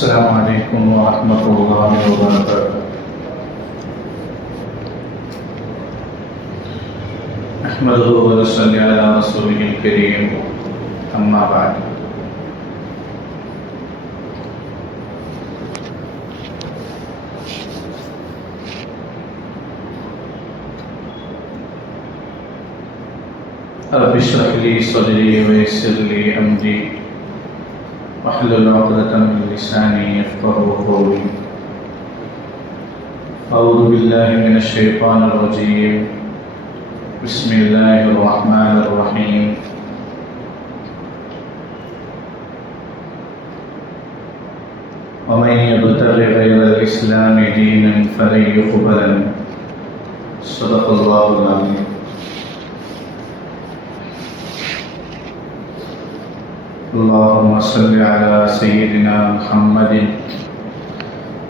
السلام عليكم ورحمة الله وبركاته. نحمده ونصلي على رسوله الكريم. أما بعد. رب اشرح لي صدري ويسر لي أمري واحلل عقدة من لساني يفقهوا قولي. أعوذ بالله من الشيطان الرجيم. بسم الله الرحمن الرحيم. ومن يبتغي غير الإسلام دينا فلن يقبل منه. صدق الله العظيم. اللهم صل على سيدنا محمد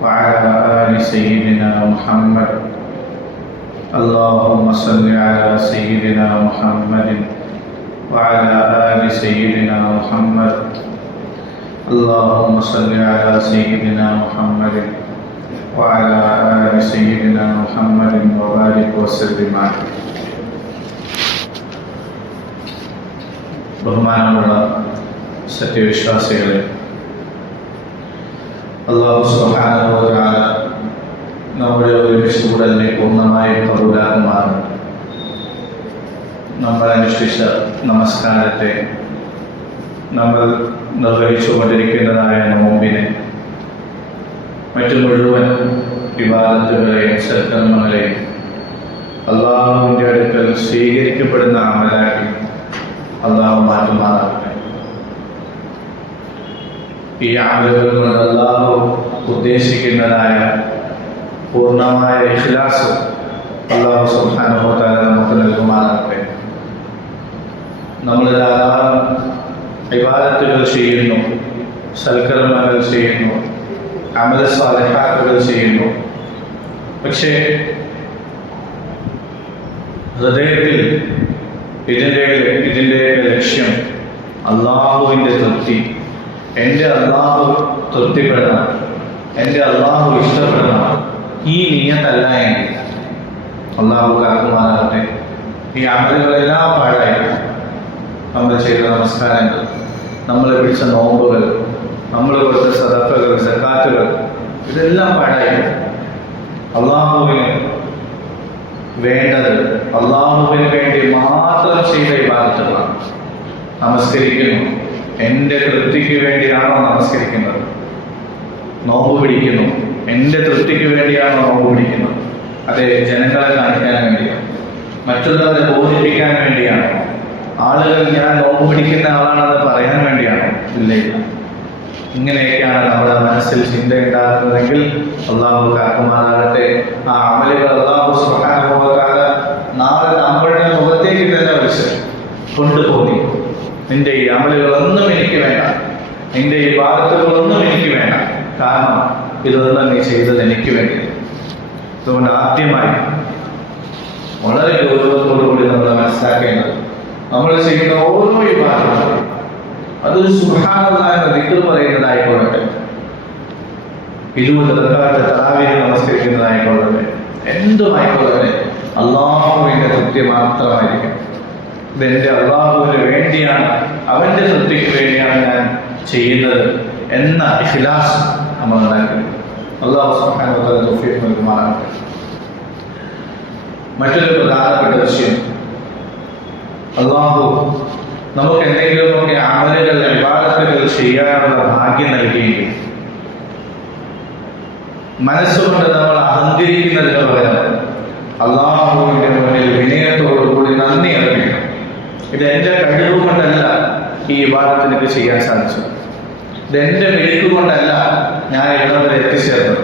وعلى آل سيدنا محمد. اللهم صل على سيدنا محمد وعلى آل سيدنا محمد. اللهم صل على سيدنا محمد وعلى آل سيدنا محمد وبارك وسلم عليه. ബഹുമാനമുള്ള സത്യവിശ്വാസികളെ, അല്ലാഹു സുബ്ഹാനഹു വ തആല നമ്മുടെ ഒരുമിച്ച് കൂടലിനെ പൂർണ്ണമായി കബൂലാക്കുമാറ്. നമ്മൾ അനുഷ്ഠിച്ച നമസ്കാരത്തെ, നമ്മൾ നിർവഹിച്ചുകൊണ്ടിരിക്കുന്നതായ നോമ്പിനെ, മറ്റു മുഴുവൻ ഇബാദത്തുകളെയും സൽക്കർമ്മങ്ങളെയും അല്ലാഹുവിൻ്റെ അടുക്കൽ സ്വീകരിക്കപ്പെടുന്ന അമലാക്കി അല്ലാഹു മാറ്റുമാറാകട്ടെ. ഈ അമലുകൾ കൊണ്ട് അല്ലാഹു ഉദ്ദേശിക്കുന്നതായ പൂർണ്ണമായ ഇഖ്ലാസ് അല്ലാഹു സുബ്ഹാനഹു വ തആല നമുക്ക് നൽകുമാറാകട്ടെ. നമ്മൾ ധാരാളം ഇബാദത്തുകൾ ചെയ്യുന്നു, സൽക്കർമ്മങ്ങൾ ചെയ്യുന്നു, അമൽ സാലിഹാത്തുകൾ ചെയ്യുന്നു. പക്ഷേ ഹൃദയത്തിൽ ഇതിൻ്റെ ലക്ഷ്യം അല്ലാഹുവിൻ്റെ തൃപ്തി, എൻ്റെ അല്ലാഹു തൃപ്തിപ്പെടണം, എൻ്റെ അല്ലാഹു ഇഷ്ടപ്പെടണം, ഈ നിയ്യത്തല്ല എങ്കിൽ അല്ലാഹു കാക്കുമാറാകട്ടെ. ഈ അമലുകളെല്ലാം പാഴായി. നമ്മൾ ചെയ്ത നമസ്കാരങ്ങൾ, നമ്മൾ പിടിച്ച നോമ്പുകൾ, നമ്മൾ കൊടുത്ത സദഖകൾ, സക്കാത്തുകൾ, ഇതെല്ലാം പാഴായി. അല്ലാഹുവിന് വേണ്ടത് അല്ലാഹുവിന് വേണ്ടി മാത്രം ചെയ്ത ഇബാദത്തുകളാണ്. നമസ്കരിക്കുന്നു, എൻ്റെ തൃപ്തിക്ക് വേണ്ടിയാണോ നമസ്കരിക്കുന്നത്? നോമ്പ് പിടിക്കുന്നു, എൻ്റെ തൃപ്തിക്ക് വേണ്ടിയാണോ നോമ്പ് പിടിക്കുന്നത്? അതെ, ജനങ്ങളെ കാണിക്കാൻ വേണ്ടിയാണ്, മറ്റുള്ളവരെ ബോധിപ്പിക്കാൻ വേണ്ടിയാണോ? ആളുകൾ ഞാൻ നോമ്പ് പിടിക്കുന്ന ആളാണെന്ന് പറയാൻ വേണ്ടിയാണോ? ഇല്ല. ഇങ്ങനെയൊക്കെയാണ് നമ്മുടെ മനസ്സിൽ ചിന്ത ഉണ്ടാകുന്നതെങ്കിൽ അല്ലാഹു കാക്കുമാറാകട്ടെ. ആ അമലുകൾ അല്ലാഹു സുബ്ഹാനഹു വ തആല നാളെ നമ്മളുടെ മുഖത്തേക്ക് തന്നെ വെച്ച് കൊണ്ടുപോയി, നിന്റെ ഈ അമലുകളൊന്നും എനിക്ക് വേണ്ട, നിന്റെ ഈ ഇബാദത്തുകളൊന്നും എനിക്ക് വേണ്ട, കാരണം ഇതൊന്നും നീ ചെയ്തത് എനിക്ക് വേണ്ടി. അതുകൊണ്ട് ആദ്യമായി വളരെ ഗൗരവത്തോടുകൂടി നമ്മൾ മനസ്സിലാക്കേണ്ടത്, നമ്മൾ ചെയ്യുന്ന ഓരോ ഇബാദത്തും അതൊരു സുബ്ഹാനല്ലാഹ് എന്ന ദിക്ർ പറയുന്നതായിക്കൊള്ളട്ടെ, 20 റക്അത്ത് തറാവീഹ് നമസ്കരിക്കുന്നതായിക്കൊള്ളട്ടെ, എന്തുമായിക്കൊള്ളട്ടെ, അല്ലാഹുവിൻ്റെ തൃപ്തി മാത്രമായിരിക്കും. ഇതെൻ്റെ അല്ലാഹുവിന് വേണ്ടിയാണ്, അവൻ്റെ തൃപ്തിക്ക് വേണ്ടിയാണ് ഞാൻ ചെയ്യുന്നത് എന്ന ഇഖ്ലാസ് നമ്മൾ ഉണ്ടാക്കി. അല്ലാഹു സുബ്ഹാനഹു വ തആല തൗഫീഖ് നൽകുമാറാകട്ടെ. മറ്റൊരു പ്രധാനപ്പെട്ട വിഷയം, അല്ലാഹു നമുക്ക് എന്തെങ്കിലുമൊക്കെ അമലുകൾ, ഇബാദത്തുകൾ ചെയ്യാനുള്ള ഭാഗ്യം നൽകിയെങ്കിൽ മനസ്സുകൊണ്ട് നമ്മൾ അഹങ്കരിക്കുന്നതിന് പകരം അല്ലാഹുവിൻ്റെ മുന്നിൽ വിനയത്തോടുകൂടി നന്ദി അർപ്പിക്കണം. ഇത് എൻ്റെ കഴിവ് കൊണ്ടല്ല ഈ ഇബാദത്ത് എനിക്ക് ചെയ്യാൻ സാധിച്ചത്, ഇതെൻ്റെ മിടുക്ക് കൊണ്ടല്ല ഞാൻ ഇടം വരെ എത്തിച്ചേർന്നത്,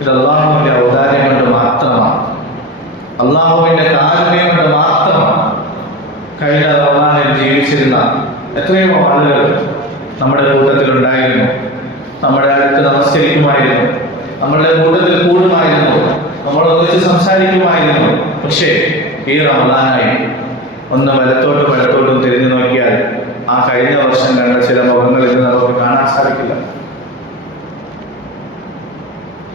ഇത് അല്ലാഹുവിൻ്റെ ഔദാര്യം കൊണ്ട് മാത്രമാണ്, അല്ലാഹുവിൻ്റെ കാരുണ്യം കൊണ്ട് മാത്രമാണ്. കഴിഞ്ഞ റമദാനിൽ ജീവിച്ചിരുന്ന എത്രയോ ആളുകൾ നമ്മുടെ കൂട്ടത്തിലുണ്ടായിരുന്നു, നമ്മുടെ അടുത്ത് നമസ്കരിക്കുമായിരുന്നു, നമ്മളുടെ കൂട്ടത്തിൽ കൂടുമായിരുന്നു, നമ്മൾ ഒന്നിച്ച് സംസാരിക്കുമായിരുന്നു. പക്ഷേ ഈ റമദാനായി ഒന്ന് വലത്തോട്ടും തിരിഞ്ഞു നോക്കിയാൽ ആ കഴിഞ്ഞ വർഷം കണ്ട ചില മുഖങ്ങൾ ഇന്ന് നമുക്ക് കാണാൻ സാധിക്കില്ല.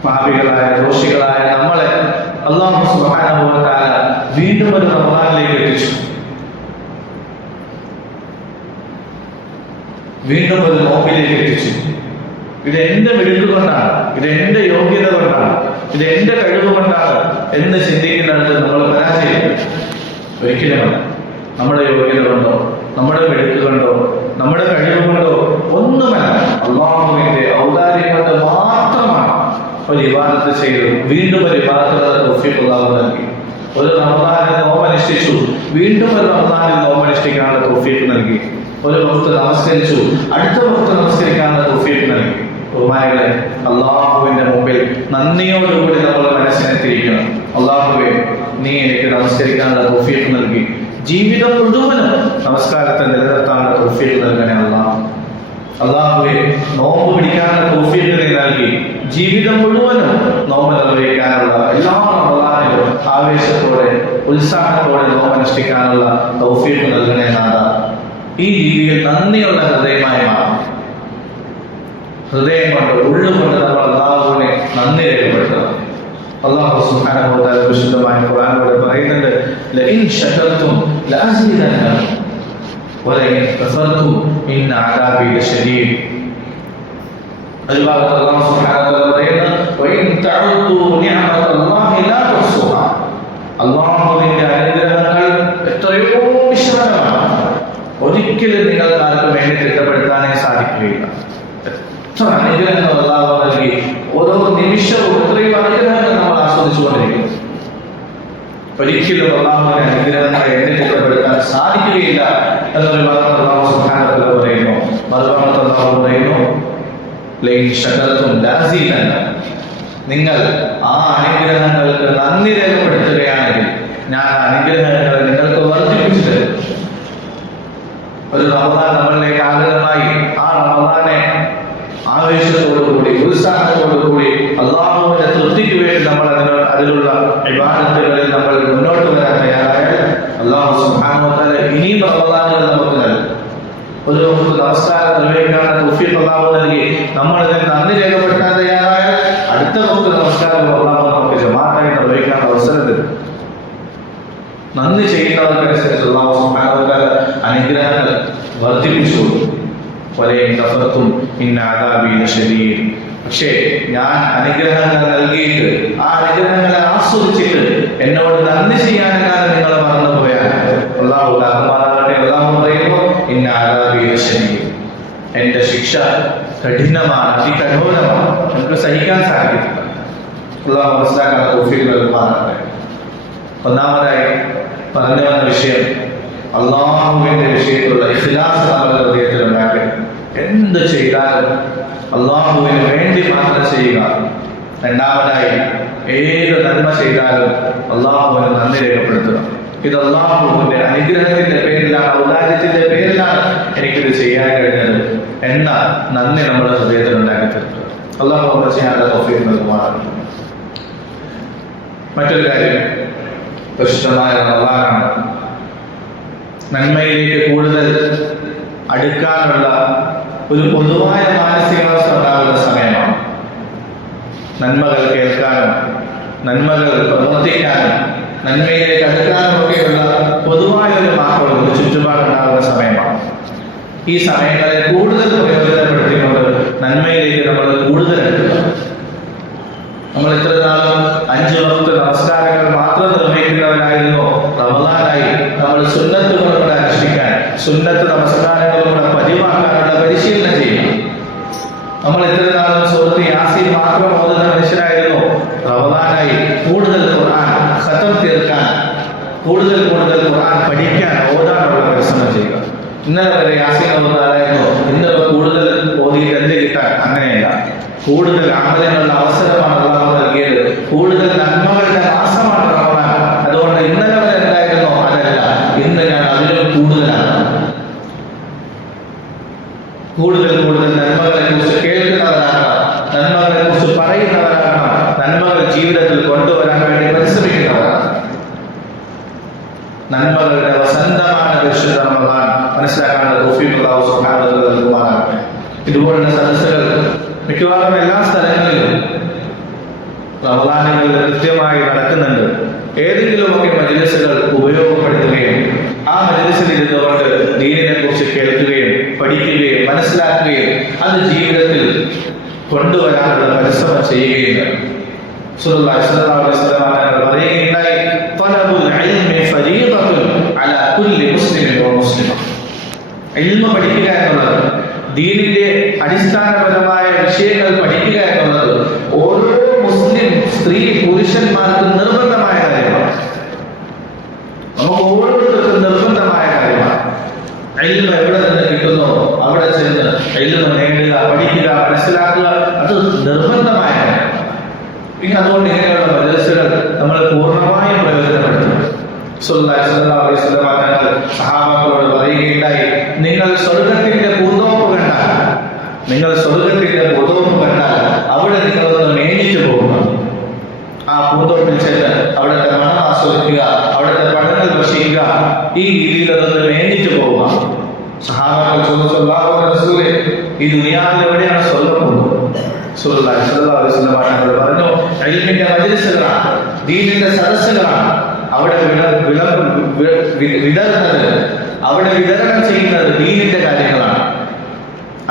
പാപികളായ ദോഷികളായ നമ്മളെ അല്ലാഹു സുബ്ഹാനഹു വ തആല വീണ്ടും ഒരു റമദാനിലേക്ക് എത്തിച്ചു. വീണ്ടും ഒരു നോമ്പിലേക്ക് എത്തിച്ചു. ഇത് എന്റെ മിടുക്ക് കൊണ്ടാണ്, ഇത് എന്റെ യോഗ്യത കൊണ്ടാണ്, ഇത് എന്റെ കഴിവ് കൊണ്ടാണ് എന്ന് ചിന്തിക്കുന്നിടത്ത് നമ്മൾ പരാജയം. ഒരിക്കലുമല്ല. നമ്മുടെ യോഗ്യത കൊണ്ടോ നമ്മുടെ മിടുക്ക് കൊണ്ടോ നമ്മുടെ കഴിവ് കൊണ്ടോ ഒന്നുമല്ല, അല്ലാഹുവിന്റെ ഔദാര്യം കൊണ്ട് മാത്രമാണ് ഒരു ഇബാദത്ത് ചെയ്തു. വീണ്ടും ഒരു ഇബാദത്ത് തൗഫീഖ് അല്ലാഹു നൽകി. ഒരു റമദാനിൽ നോമ്പനുഷ്ഠിച്ചു, വീണ്ടും ഒരു റമദാനിൽ നോമ്പനുഷ്ഠിക്കാനുള്ള തൗഫീഖ് നൽകി. ഒരു വഖ്ത് നമസ്കരിച്ചു, അടുത്ത വഖ്ത് നമസ്കരിക്കാനുള്ള തൗഫീഖ് നൽകി. ബഹുമാനികളെ, അല്ലാഹുവിന്റെ മുമ്പിൽ നന്ദിയോടുകൂടി നമ്മൾ മനസ്സിനെത്തിയിരിക്കണം. അല്ലാഹുവേ, നീ എനിക്ക് നമസ്കരിക്കാനുള്ള തൗഫീഖ് നൽകി. ജീവിതം മുഴുവനും നമസ്കാരത്തെ നിലനിർത്താനുള്ള തൗഫീഖ് നൽകണേ അല്ലാഹ്. അല്ലാഹുവേ, നോമ്പ് പിടിക്കാനുള്ള തൗഫീഖ് നീ നൽകി. ജീവിതം മുഴുവനും നോമ്പ് നിർവഹിക്കാനുള്ള എല്ലാ റമദാനിലും ആവേശത്തോടെ ഉത്സാഹത്തോടെ നോമ്പ് അനുഷ്ഠിക്കാനുള്ള തൗഫീഖ് നൽകണേ നാഥ. ഈ രീതിയിൽ നന്ദിയുള്ള ഹൃദയമായി മാറും. ഹൃദയം കൊണ്ട് ഉള്ളുകൊണ്ട് നമ്മൾ അല്ലാഹുവിനെ നന്ദി രേഖപ്പെടുത്തണം. അല്ലാഹു സുബ്ഹാനഹു വ തആല വിശുദ്ധമായ ഖുർആനിലൂടെ പറയുന്നുണ്ട്, ലഇൻ ശകർതും ലഅസീദന്നകും വലഇൻ കഫർതും ഇന്ന അദാബി ലശദീദ്. അല്ലാഹു സുബ്ഹാനഹു വ തആല പറയുന്നു, വഇൻ തഅഉദു നിഅമതല്ലാഹി ലാ തുഹ്സുഹാ. അല്ലാഹുവിന്റെ അനുഗ്രഹങ്ങൾ എത്രയോ വിശാലമാണ്, ഒരിക്കലും നിങ്ങൾക്ക് ആർക്കും വേണ്ടി തിട്ടപ്പെടുത്താനേ സാധിക്കുകയില്ല. എത്ര അനുഗ്രഹങ്ങൾ അല്ലാഹു നൽകി, ഓരോ നിമിഷവും എത്രയും അനുഗ്രഹങ്ങൾ നമ്മൾ ആസ്വദിച്ചുകൊണ്ടിരിക്കുന്നു. ഒരിക്കലും അല്ലാഹുവിന്റെ അനുഗ്രഹങ്ങളെ എണ്ണി തിട്ടപ്പെടുത്താൻ സാധിക്കുകയില്ല എന്നൊരു ഭാഗത്ത് അല്ലാഹു സുബ്ഹാനഹു വ തആല പറയുന്നു. മറുഭാഗത്ത് അല്ലാഹു പറയുന്നു, ലഇൻ ശകർതും ലഅസീദന്നകും. നിങ്ങൾ ആ അനുഗ്രഹങ്ങൾക്ക് നന്ദി രേഖപ്പെടുത്തുകയാണെങ്കിൽ ഞാൻ ആ അനുഗ്രഹങ്ങളെ നിങ്ങൾക്ക് വർദ്ധിപ്പിച്ചു തരും. ഒരു റമദാൻ നമ്മളിലേക്ക് ആഗ്രഹമായി ആ റമദാനെ ആവേശത്തോടുകൂടി ഉത്സാഹത്തോടുകൂടി അല്ലാഹുവിന്റെ തൃപ്തിക്ക് വേണ്ടി നമ്മൾ അതിലുള്ള ഇബാദത്തുകളിൽ നമ്മൾ മുന്നോട്ട് വരാൻ തയ്യാറായാൽ അല്ലാഹു സുബ്ഹാനഹു വ തആല ഇനിയും റമദാനുകൾ നമുക്ക് നൽകും. ഒരു നമസ്കാരം നിർവഹിക്കാനുള്ള തൗഫീഖ് അല്ലാഹു നൽകി നമ്മൾ ഇതിന് നന്ദി രേഖപ്പെടുത്താൻ തയ്യാറായാൽ അടുത്ത നമസ്കാരം അല്ലാഹു നമുക്ക് ജമാഅത്തായി നിർവഹിക്കാൻ അവസരം തരും. നന്ദി ചെയ്യുന്നവർക്കനുസരിച്ച് അല്ലാഹു സുബ്ഹാനഹു വ തആല അനുഗ്രഹങ്ങൾ വർദ്ധിപ്പിച്ചു. വലഇൻ കഫർതും ഇന്ന അദാബി ലശദീദ്. പക്ഷേ ഞാൻ അനുഗ്രഹങ്ങൾ നൽകിയിട്ട് ആ അനുഗ്രഹങ്ങളെ ആസ്വദിച്ചിട്ട് എന്നോട് നന്ദി ചെയ്യാനെങ്ങാനും നിങ്ങൾ മറന്നുപോയാൽ അല്ലാഹു തആല അല്ലാഹു പറയുന്നു, ഇന്ന അദാബി ലശദീദ്. എന്റെ ശിക്ഷ കഠിനമാണ്, അതികഠോരമാണ്, നമുക്ക് സഹിക്കാൻ സാധിക്കില്ല. അല്ലാഹു മനസ്സിലാക്കാൻ തൗഫീഖ് നൽകുമാറാകട്ടെ. ഒന്നാമതായി പറഞ്ഞു വന്ന വിഷയം അല്ലാഹുവിന്റെ വിഷയത്തിലുള്ള ഇഖ്ലാസ് നമ്മുടെ ഹൃദയത്തിൽ ഉണ്ടാക്കുക. എന്ത് ചെയ്താലും അല്ലാഹുവിന് വേണ്ടി മാത്രം ചെയ്യുക. രണ്ടാമതായി ഏത് നന്മ ചെയ്താലും അല്ലാഹുവിന് നന്ദി രേഖപ്പെടുത്തുക. ഇത് അല്ലാഹുവിന്റെ അനുഗ്രഹത്തിന്റെ പേരിലാണ്, ഔദാര്യത്തിന്റെ പേരിലാണ് എനിക്കിത് ചെയ്യാൻ കഴിഞ്ഞത് എന്ന നന്ദി നമ്മുടെ ഹൃദയത്തിൽ ഉണ്ടാക്കി തീർക്കുക. അല്ലാഹു ചെയ്യാനുള്ള തൗഫീഖ് നൽകുമാറാകട്ടെ. മറ്റൊരു കാര്യം, പരിശുദ്ധമായ റമദാനാണ്. നന്മയിലേക്ക് കൂടുതൽ അടുക്കാനുള്ള ഒരു പൊതുവായ മാനസികാവസ്ഥ ഉണ്ടാകുന്ന സമയമാണ്. നന്മകൾ കേൾക്കാനും നന്മകൾ പ്രവർത്തിക്കാനും നന്മയിലേക്ക് അടുക്കാനും ഒക്കെയുള്ള പൊതുവായ ഒരു മാർഗം, ഒരു ചുറ്റുപാടുണ്ടാകുന്ന സമയമാണ്. ഈ സമയങ്ങളെ കൂടുതൽ പ്രയോജനപ്പെടുത്തിക്കൊണ്ട് നന്മയിലേക്ക് നമ്മൾ കൂടുതൽ അടുക്കുക. നമ്മൾ ഇത്ര നാളും 5 വഖ്ത് നമസ്കാരങ്ങൾ മാത്രം നിർവഹിക്കുന്നവരായിരുന്നു. റമദാനായി നമ്മൾ സുന്നത്തുകളുടെ അനുഷ്ഠിക്കാൻ, സുന്നത്ത് നമസ്കാരങ്ങളുടെ പതിവാക്കാനുള്ള പരിശീലനം ചെയ്യണം. നമ്മൾ ഇത്ര നാളും സൂറത്ത് യാസീൻ മാത്രം ഓതുന്ന മനുഷ്യരായിരുന്നു. റമദാനായി കൂടുതൽ ഖുർആൻ ഖതം തീർക്കാൻ, കൂടുതൽ ഖുർആൻ പഠിക്കാൻ, ഓതാനുള്ള പരിശ്രമം ചെയ്യുക. ഇന്നലെ വരെ യാസീൻ ഓതുന്നതായിരുന്നു, ഇന്നിപ്പോൾ കൂടുതൽ ഓതിയിട്ട് എന്ത് കിട്ടാൻ? അങ്ങനെയല്ല. കൂടുതൽ അമലിനുള്ള അവസരമാണ് അല്ലാഹു നൽകിയത്. കൂടുതൽ നന്മകളുടെ മാസമാണ് റമദാൻ. അതുകൊണ്ട് ഇന്നലെ വരെ എന്തായിരുന്നോ അതല്ല, ഇന്ന് ഞാൻ അതിലും കൂടുതലാണ്. കൂടുതൽ നന്മകളെ കുറിച്ച് കേൾക്കുന്നവരാകണം, നന്മകളെ കുറിച്ച് പറയുന്നവരാകണം, നന്മകൾ ജീവിതത്തിൽ കൊണ്ടുവരാൻ വേണ്ടി പരിശ്രമിക്കുന്നവരാണ്. നന്മകളുടെ വസന്തമാണ് പരിശുദ്ധ റമദാൻ. മനസ്സിലാക്കാനുള്ള തൗഫീഖ് അല്ലാഹു സുബ്ഹാനഹു വ തആല നൽകുമാറാകട്ടെ. ഇതുപോലുള്ള സദസ്സുകൾ മിക്കവാറും എല്ലാ സ്ഥലങ്ങളിലും റമദാനുകളിൽ കൃത്യമായി നടക്കുന്നുണ്ട്. ഏതെങ്കിലുമൊക്കെ മജ്‌ലിസുകൾ ഉപയോഗപ്പെടുത്തുകയും ആ മജ്‌ലിസിൽ ഇരുന്നുകൊണ്ട് ദീനിനെ കുറിച്ച് കേൾക്കുകയും പഠിക്കുകയും മനസ്സിലാക്കുകയും അത് ജീവിതത്തിൽ കൊണ്ടുവരാനുള്ള പരിശ്രമം ചെയ്യുകയും റസൂലുള്ളാഹി സ്വല്ലല്ലാഹു അലൈഹി വസല്ലം പറയുകയുണ്ടായി, തലബുൽ ഇൽമി ഫരീദത്തുൻ അലാ കുല്ലി മുസ്ലിമിൻ വ മുസ്ലിമ. ഇൽമ പഠിക്കുക എന്നുള്ളത്, ദീനിന്റെ അടിസ്ഥാനപരമായ വിഷയങ്ങൾ പഠിക്കുക എന്നുള്ളത് ഓരോ മുസ്ലിം സ്ത്രീ പുരുഷന്മാർക്ക് നിർബന്ധമായ കാര്യമാണ്. നമുക്ക് ഓരോരുത്തർക്കും നിർബന്ധമായ കാര്യമാണ്. ഇൽമ എവിടെ നിന്ന് കിട്ടുന്നോ അവിടെ ചെന്ന് ഇൽമ നേടുക, പഠിക്കുക, മനസ്സിലാക്കുക, അത് നിർബന്ധമായ കാര്യമാണ്. പിന്നെ അതുകൊണ്ട് ഇങ്ങനെയുള്ള മദ്രസകൾ നമ്മൾ പൂർണ്ണമായും പ്രയോജനപ്പെടുത്തും. സ്വല്ലല്ലാഹു അലൈഹി വസല്ലം തങ്ങൾ സഹാബാക്കളോട് പറയുകയുണ്ടായി, നിങ്ങൾ സ്വർഗ്ഗത്തിന്റെ പൂന്തോപ്പ് കണ്ടാൽ, നിങ്ങൾ സ്വർഗ്ഗത്തിന്റെ പൂന്തോപ്പ് കണ്ടാൽ അവിടെ നിങ്ങളൊന്ന് മേടിച്ചു പോകുക. ആ പൂന്തോപ്പിൽ ചെന്ന് അവിടുത്തെ മണം ആസ്വദിക്കുക, അവിടുത്തെ പഴങ്ങൾ ഭക്ഷിക്കുക, ഈ രീതിയിൽ അതൊന്ന് മേടിച്ചു പോവുക. സഹാബാക്കൾ ചോദിച്ചു, ഈ ദുനിയാവിൽ എവിടെയാണ് സ്വർഗ്ഗം പോകുന്നത്? റസൂലുള്ളാഹി സ്വല്ലല്ലാഹു അലൈഹി വസല്ലം പറഞ്ഞു, ഇൽമിന്റെ മജ്‌ലിസുകളാണ്, ദീനിന്റെ സദസ്സുകളാണ്. അവിടെ വിതരുന്നത്, അവിടെ വിതരണം ചെയ്യുന്നത് ദീനിന്റെ കാര്യങ്ങളാണ്.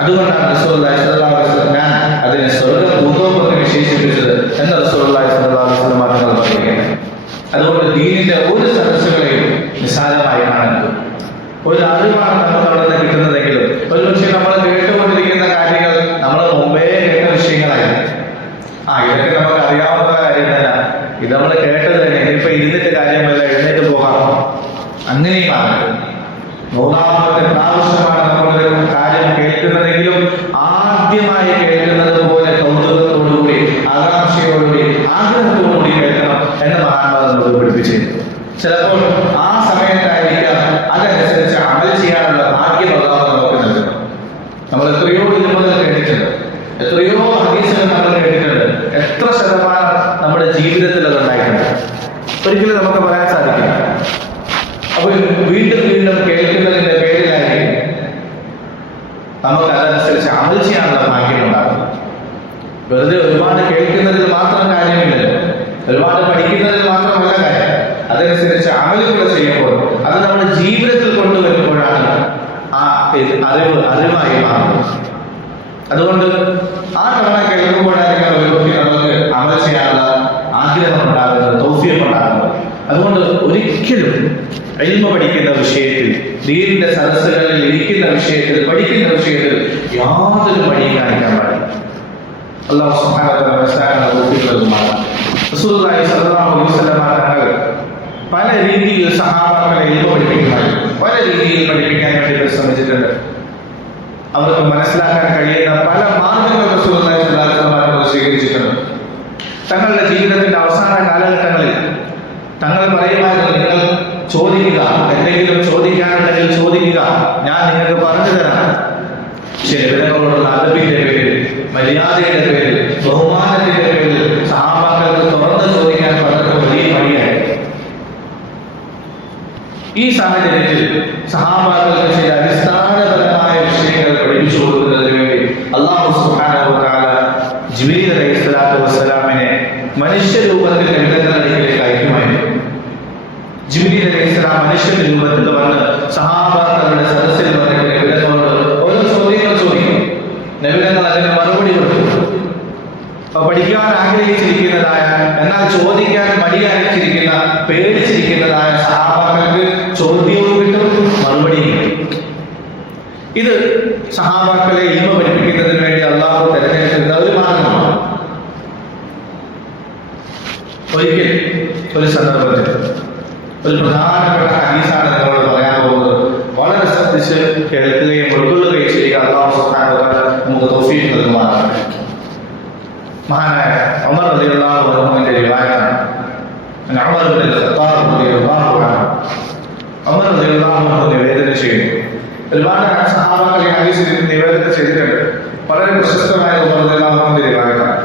അതുകൊണ്ടാണ് റസൂലുള്ളാഹി സ്വല്ലല്ലാഹു അലൈഹി വസല്ലം ഞാൻ അതിനെ സ്വർഗ്ഗ പൂന്തോപ്പെന്ന് വിശേഷിപ്പിച്ചത് എന്ന് റസൂലുള്ളാഹി സ്വല്ലല്ലാഹു അലൈഹി വസല്ലം പറയുകയാണ്. അതുകൊണ്ട് ദീനിന്റെ ഒരു സദസ്സുകളെയും നിസ്സാരമായി കാണരുത്. ഒരു അറിവാണ് നമുക്ക് അവിടെ നിന്ന് കിട്ടുന്നതെങ്കിലും ഒരുപക്ഷെ നമ്മൾ കേട്ടുകൊണ്ടിരിക്കുന്ന കാര്യങ്ങൾ നമ്മൾ മുമ്പേ കേട്ട വിഷയങ്ങളായിരുന്നു. ഇതൊക്കെ നമുക്ക് അറിയാവുന്ന കാര്യം തന്നെ, ഇത് നമ്മൾ കേട്ടത് തന്നെ, ഇനിയിപ്പോ ഇരുന്നിട്ട് കാര്യമല്ല, എഴുന്നേറ്റ് പോകാം, അങ്ങനെയുമാണ്. മൂന്നാമത്തെ പ്രാവശ്യമാണ് നമ്മളൊരു കാര്യം കേൾക്കുന്നതെങ്കിലും ആദ്യമായി കേൾക്കുന്നത് പോലെ കൗതുകത്തോടുകൂടി, ആകാംക്ഷയോടുകൂടി, ആഗ്രഹത്തോടുകൂടി കേൾക്കണം എന്ന് മഹാന്മാർ നമുക്ക് പഠിപ്പിച്ചിരുന്നു. ചിലപ്പോൾ ആ സമയത്തായിരിക്കാം അതനുസരിച്ച് അമൽ ചെയ്യാനുള്ള ഭാഗ്യം അല്ലാഹു നമുക്ക് നൽകുന്നു. നമ്മൾ എത്രയോ ഇൽമുകൾ കേട്ടിട്ടുണ്ട്, എത്രയോ ഹദീസുകൾ നമ്മൾ കേട്ടിട്ടുണ്ട്. എത്ര ശതമാനം നമ്മുടെ ജീവിതത്തിൽ അത് ഉണ്ടായിട്ടുണ്ട് ഒരിക്കലും നമുക്ക് പറയാൻ സാധിക്കില്ല. അപ്പോൾ വീണ്ടും വീണ്ടും കേൾക്കുന്നതിന്റെ പേരിലായിരിക്കും നമുക്ക് അതനുസരിച്ച് അമൽ ചെയ്യാനുള്ള ഭാഗ്യം ഉണ്ടാകും. വെറുതെ ഒരുപാട് കേൾക്കുന്നതിൽ മാത്രം കാര്യമില്ലല്ലോ, ഒരുപാട് പഠിക്കുന്നതിൽ മാത്രമല്ല കാര്യം. അതനുസരിച്ച് അമലുകൾ ചെയ്യുമ്പോൾ അത് നമ്മുടെ ജീവിതത്തിൽ കൊണ്ടുവരുമ്പോഴാണ് ആ അറിവായി മാറുന്നത്. അതുകൊണ്ട് ആ തവണ കേൾക്കുമ്പോഴായിരിക്കും ഒരുപക്ഷെ നമുക്ക് അമൽ ചെയ്യാനുള്ള ആഗ്രഹം ഉണ്ടാകുന്നത്, തൗഫീഖ് ഉണ്ടാകുന്നത്. അതുകൊണ്ട് ഒരിക്കലും ഇൽമ പഠിക്കുന്ന വിഷയത്തിൽ, ദീനിന്റെ സദസ്സുകളിൽ ഇരിക്കുന്ന വിഷയത്തിൽ, പഠിക്കുന്ന വിഷയത്തിൽ യാതൊരു മടിയും കാണിക്കാൻ പാടില്ല. അല്ലാഹു സുബ്ഹാനഹു വ തആല മനസ്സിലാക്കുന്ന തൗഫീഖ് നൽകുമാറാകട്ടെ. റസൂലുള്ളാഹി സ്വല്ലല്ലാഹു അലൈഹി വസല്ലം തങ്ങൾ പല രീതിയിൽ സഹാബാക്കളെ ഇൽമ പഠിപ്പിക്കുമായിരുന്നു. പല രീതിയിൽ പഠിപ്പിക്കാൻ വേണ്ടി പരിശ്രമിച്ചിട്ടുണ്ട്. അവർക്ക് മനസ്സിലാക്കാൻ കഴിയുന്ന പല മാർഗങ്ങൾ റസൂലുള്ളാഹി സ്വല്ലല്ലാഹു അലൈഹി വസല്ലം തങ്ങൾ സ്വീകരിച്ചിട്ടുണ്ട്. തങ്ങളുടെ ജീവിതത്തിന്റെ അവസാന കാലഘട്ടങ്ങളിൽ തങ്ങൾ പറയുമായിരുന്നു, നിങ്ങൾ ചോദിക്കുക, എന്തെങ്കിലും ചോദിക്കാനുണ്ടെങ്കിൽ ചോദിക്കുക, ഞാൻ നിങ്ങൾക്ക് പറഞ്ഞു തരാം. പക്ഷേ നബികളോടുള്ള അദബിന്റെ പേരിൽ, മര്യാദയുടെ പേരിൽ, ബഹുമാനത്തിന്റെ പേരിൽ സഹാബാക്കൾക്ക് തുറന്ന് ചോദിക്കാൻ പലർക്കും വലിയ മടിയായി. ഈ സാഹചര്യത്തിൽ സഹാബാക്കൾക്ക് ചില അടിസ്ഥാനപരമായ വിഷയങ്ങൾ പഠിപ്പിച്ചു കൊടുക്കുന്നതിന് വേണ്ടി അല്ലാഹു സുബ്ഹാനഹു വ തആല ജിബ്രീൽ അലൈഹിസ്സലാത്തു വസ്സലാമിനെ മനുഷ്യരൂപത്തിൽ നബികളുടെ അടുക്കലേക്ക് അയക്കുമായിരുന്നു. ജിബ്രീൽ അലൈഹിസ്സലാം മനുഷ്യന്റെ രൂപത്തിൽ വന്ന് സഹാബാക്കളുടെ സദസ്സിൽ വന്നിട്ട് നബികളോട് ഓരോ ചോദ്യങ്ങൾ ചോദിക്കും. നബികൾ അതിന് മറുപടി കൊടുക്കും. പഠിക്കാൻ ആഗ്രഹിച്ചിരിക്കുന്നതായ, എന്നാൽ ചോദിക്കാൻ മടിയായിരിച്ചിരിക്കുന്ന, പേടിച്ചിരിക്കുന്നതായ സഹാബാക്കൾക്ക് ചോദ്യവും കിട്ടും, മറുപടിയും കിട്ടും. ഇത് സഹാബാക്കളെ ഇൽമ പഠിപ്പിക്കുന്നതിന് വേണ്ടി അല്ലാഹു തിരഞ്ഞെടുക്കുന്ന ഒരു മാർഗമാണ്. ഒരിക്കൽ ഒരു സന്ദർഭത്തിൽ ഒരു പ്രധാനപ്പെട്ട ഹദീസാണ് നിങ്ങളോട് പറയാൻ പോകുന്നത്. വളരെ ശ്രദ്ധിച്ച് കേൾക്കുകയും ഉൾക്കൊള്ളുകയും ചെയ്യുക. അല്ലാഹു സുബ്ഹാനഹു വ തആല നമുക്ക് തൗഫീഖ് നൽകുമാറാകട്ടെ. മഹാനായ ഉമർ റളിയല്ലാഹു അൻഹുവിന്റെ റിവായത്താണ്. ഉമർ ഇബ്നുൽ ഖത്താബ് റളിയല്ലാഹു അൻഹു, ഉമർ റളിയല്ലാഹു അൻഹു നിവേദനം ചെയ്യുന്നു. ഒരുപാട് സഹാബാക്കൾ ഈ ഹദീസിൽ നിവേദനം ചെയ്തിട്ടുണ്ട്. വളരെ പ്രശസ്തമായ ഉമർ റളിയല്ലാഹു അൻഹുവിന്റെ റിവായത്താണ്.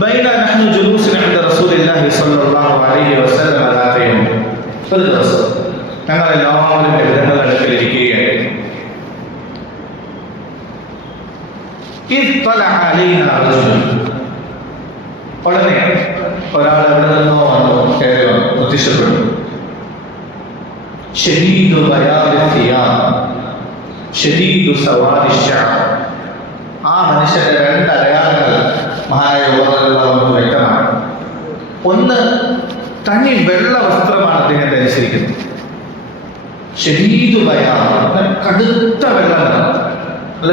ബൈന നഹ്നു ജുലൂസുൻ ഇൻദ റസൂലില്ലാഹി സ്വല്ലല്ലാഹു അലൈഹി വസല്ലം ദാത യൗം. ഒരു ദിവസം ഞങ്ങൾ എല്ലാവരും നബിയുടെ അടുക്കൽ ഇരിക്കുകയായിരുന്നു. ഇത്ലഅ അലൈനാ റജുൽ, ഉടനെ ഒരാൾ എവിടെ നിന്നോ വന്നു കയറി വന്നു, പ്രത്യക്ഷപ്പെട്ടു. ശദീദു ബയാദിൽ ഖിയാം, ശദീദു സവാദിൽ ശഅർ. ആ മനുഷ്യന്റെ രണ്ട് അടയാളങ്ങൾ മഹാനായ നമുക്ക് വ്യക്തമാണ്. ഒന്ന്, തനി വെള്ള വസ്ത്രമാണ് അദ്ദേഹം ധരിച്ചിരിക്കുന്നത്. ശദീദു ബയാദ്, കടുത്ത വെള്ള നിറം, നല്ല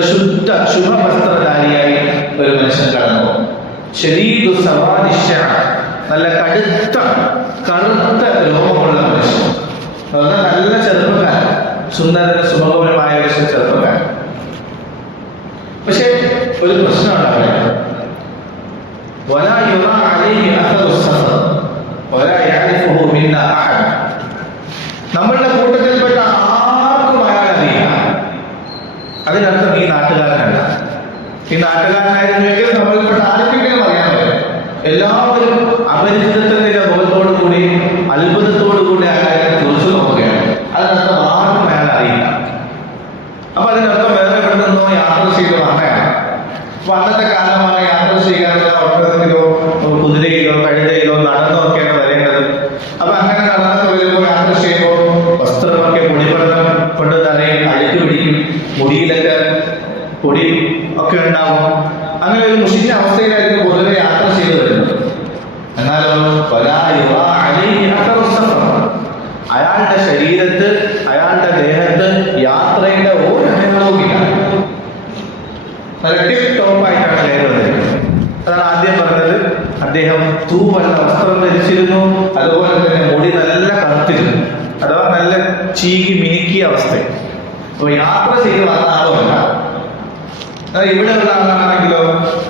ശുഭവസ്ത്രധാരിയായി ഒരു മനുഷ്യൻ കടന്നു. ശദീദു സവാദിൽ ശഅർ, നല്ല കടുത്ത കറുത്ത രോമമുള്ള മനുഷ്യൻ, നല്ല ചെറുപ്പക്കാരൻ, സുന്ദരൻ സുമുഖമായ ഒരു ചെറുപ്പക്കാരൻ. പക്ഷെ ഒരു പ്രശ്നമുണ്ട് അവിടെ. ولا يرى عليه اثر السفر ولا يعرفه منا احد. നമ്മളുടെ കൂട്ടത്തിൽപ്പെട്ട ആർക്കും അയാൾ അറിയില്ല. അതിനർത്ഥം ഈ നാട്ടുകാരനല്ല. ഈ നാട്ടുകാരനായിരുന്നെങ്കിൽ നമ്മളിൽപ്പെട്ട ആർക്കെങ്കിലും അറിയാൻ പറ്റും. എല്ലാവരും അപരിചിതത്വത്തിന്റെ മുഖത്തോടു കൂടി അത്ഭുതത്തോടു കൂടി അയാളെ തുറച്ചു നോക്കുകയാണ്. അതിനർത്ഥം ആർക്കും അയാൾ അറിയില്ല. അപ്പൊ അതിനർത്ഥം വേറെ എവിടെ നിന്നോ യാത്ര ചെയ്ത് വന്നയാണ്. അപ്പൊ അന്നത്തെ കാലമാണ് യാത്ര ചെയ്യാനുള്ള ഒട്ടകത്തിലോ കുതിരയിലോ കഴുതയിലോ നടന്നോ ഒക്കെയാണ് വരേണ്ടത്. അപ്പൊ അങ്ങനെ നടന്നൊക്കെ വരുമ്പോൾ യാത്ര ചെയ്യുമ്പോൾ വസ്ത്രമൊക്കെ പൊടിപടലം കൊണ്ട് തലയിൽ അഴുക്ക് പിടിക്കും, മുടിയിലൊക്കെ പൊടി ഒക്കെ ഉണ്ടാവും. അങ്ങനെ ഒരു മുഷിഞ്ഞ അവസ്ഥയിലായിരിക്കും പൊതുവെ യാത്ര ചെയ്തു വരുന്നത്. എന്നാലോ അയാളുടെ ശരീരത്ത് അയാളുടെ ദേഹത്ത് യാത്രയുടെ ഒരു അനുഭവമില്ല. നല്ല ടിപ്പ് ടോപ്പായിട്ടാണ് കയറി വന്നിരിക്കുന്നത്. അതാണ് ആദ്യം പറഞ്ഞത്. അദ്ദേഹം തൂവല്ല വസ്ത്രം ധരിച്ചിരുന്നു, അതുപോലെ തന്നെ മുടി നല്ല കറുത്തിരുന്നു, അഥവാ നല്ല ചീകി മിനുക്കിയ അവസ്ഥ. അപ്പൊ യാത്ര ചെയ്ത് വന്ന ആളുമല്ല. ഇവിടെ ഉള്ള ആളാണെങ്കിലോ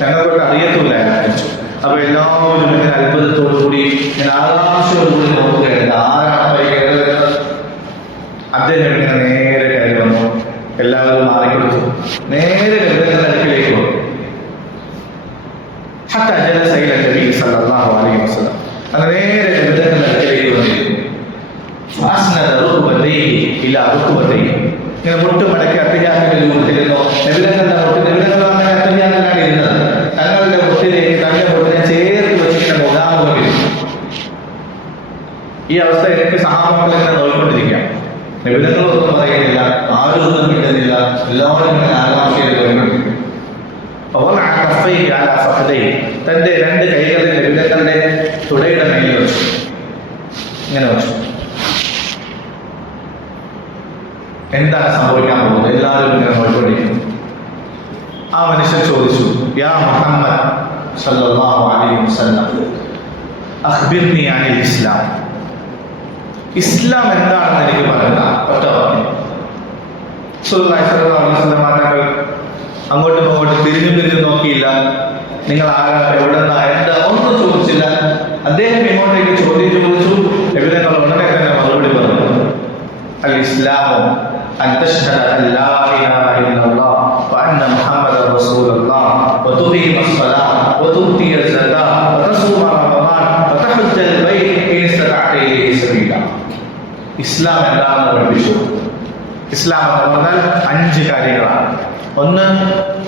ഞങ്ങളോട് അറിയത്തില്ല അയച്ചു. അപ്പൊ എല്ലാവരും ഇങ്ങനെ അത്ഭുതത്തോടു കൂടി ഞാൻ ആകാശത്തോടുകൂടി നോക്കുകയാണ്, ആരാണ് കയറി വരുന്നത്. അദ്ദേഹം ഇങ്ങനെ നേരെ കയറി വന്നു, എല്ലാവരും മാറിക്കൊടുത്തു, നേരെ നബിയുടെ അടുക്കിലേക്ക് വന്നു. അങ്ങനെ നേരെ നബിയുടെ അടുക്കിലേക്ക് വന്നിരുന്നു. ഇങ്ങനെ മുട്ട് മടക്കി അത്തഹിയാത്തിന്റെ രൂപത്തിലിരുന്നോ. നബിതങ്ങളുടെ അങ്ങനെ അത്തഹിയാത്തിലാണ് ഇരുന്നത്. തങ്ങളുടെ മുട്ടിലേക്ക് തന്റെ മുട്ടിനെ ചേർത്ത് വെച്ചിങ്ങനെ മുഖാമുഖം ഇരുന്നു. ഈ അവസ്ഥ എനിക്ക് സഹാബങ്ങൾ ഇങ്ങനെ നോക്കിക്കൊണ്ടിരിക്കാം. നബിതങ്ങളൊന്നും പറയുന്നില്ല, ആരും ഒന്നും കിട്ടുന്നില്ല, എല്ലാവരും ഇങ്ങനെ ആകാംക്ഷയിൽ പോയിക്കൊണ്ടിരിക്കും. തന്റെ രണ്ട് കൈകളിൽ നബിതങ്ങളുടെ തുടയുടെ മേലിൽ വെച്ചു, ഇങ്ങനെ വെച്ചു. എന്താണ് സംഭവിക്കാൻ പോകുന്നത്? എല്ലാവരും ഇങ്ങനെ നോക്കിക്കൊണ്ടിരിക്കുന്നു. ആ മനുഷ്യൻ ചോദിച്ചു, യാ മുഹമ്മദ് സല്ലല്ലാഹു അലൈഹി വസല്ലം അഖ്ബിർനി അനിൽ ഇസ്ലാം. ഇസ്ലാം എന്താണെന്ന് എനിക്ക് പറയുക. ഒറ്റ വാക്യം. റസൂലുള്ളാഹി സ്വല്ലല്ലാഹു അലൈഹി വസല്ലം തങ്ങൾ അങ്ങോട്ടും ഇങ്ങോട്ടും തിരിഞ്ഞു നോക്കിയില്ല. നിങ്ങൾ ആരാ, എവിടെ നിന്നാ, എന്താ ഒന്നും ചോദിച്ചില്ല. അദ്ദേഹം ഇങ്ങോട്ടേക്ക് ചോദ്യം ചോദിച്ചു. നബിതങ്ങൾ ഉടനെ തന്നെ മറുപടി പറഞ്ഞു, അൽ ഇസ്ലാമു അൻ തശ്ഹദ അൻ ലാ ഇലാഹ ഇല്ലല്ലാഹ് വഅന്ന മുഹമ്മദൻ റസൂലുള്ളാഹ് വതുഖീമ الصلاة وتؤتي الزكاة وتصوم رمضان وتحج البيت إن استطعت إليه سبيلا. ഇസ്ലാം എന്താണെന്ന് പഠിപ്പിച്ചു. ഇസ്ലാം എന്ന് പറഞ്ഞാൽ 5 കാര്യങ്ങളാണ്. ഒന്ന്,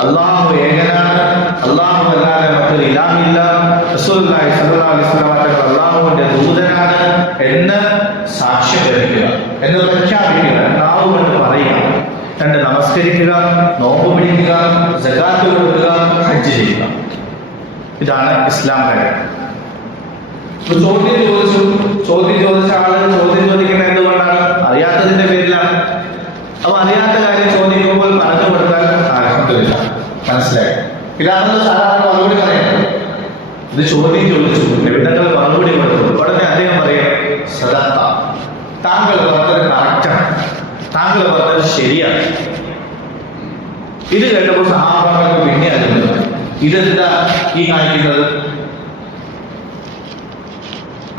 അല്ലാഹു ഏകനാണ്, അല്ലാഹു അല്ലാതെ മറ്റൊരു ഇലാഹില്ല, റസൂലുള്ളാഹി സ്വല്ലല്ലാഹു അലൈഹി വസല്ലം തങ്ങൾ അല്ലാഹുവിന്റെ ദൂതനാണ് എന്ന് സാക്ഷ്യം വഹിക്കുക, എന്ന് പ്രഖ്യാപിക്കുക, നാവ് കൊണ്ട് പറയുക. 2, നമസ്കരിക്കുക, നോമ്പ് പിടിക്കുക, സകാത്ത് കൊടുക്കുക, ഹജ്ജ് ചെയ്യുക. ഇതാണ് ഇസ്ലാം കാര്യം. ചോദ്യം ചോദിച്ച ആള് ചോദ്യം ചോദിക്കുന്നത് എന്തുകൊണ്ടാണ്? അറിയാത്തതിന്റെ പേരിലാണ്. അപ്പൊ അറിയാത്ത കാര്യം ചോദിക്കുമ്പോൾ പറഞ്ഞു കൊടുത്താൽ അൽഹംദുലില്ലാഹ് മനസ്സിലായി. ഇതാണെന്ന് സാധാരണ മറുപടി പറയുന്നത്. ഇത് ചോദ്യം ചോദിച്ചു, നബിതങ്ങൾ മറുപടി കൊടുത്തു. ഉടനെ അദ്ദേഹം പറയാം, സദഖ, താങ്കൾ പറഞ്ഞത് കറക്റ്റാണ്, താങ്കൾ പറഞ്ഞത് ശരിയാണ്. ഇത് കേട്ടപ്പോൾ സഹാബാക്കൾക്ക് പിന്നെ അറിയുന്നത്, ഇതെന്താ ഈ കാണിക്കുന്നത്?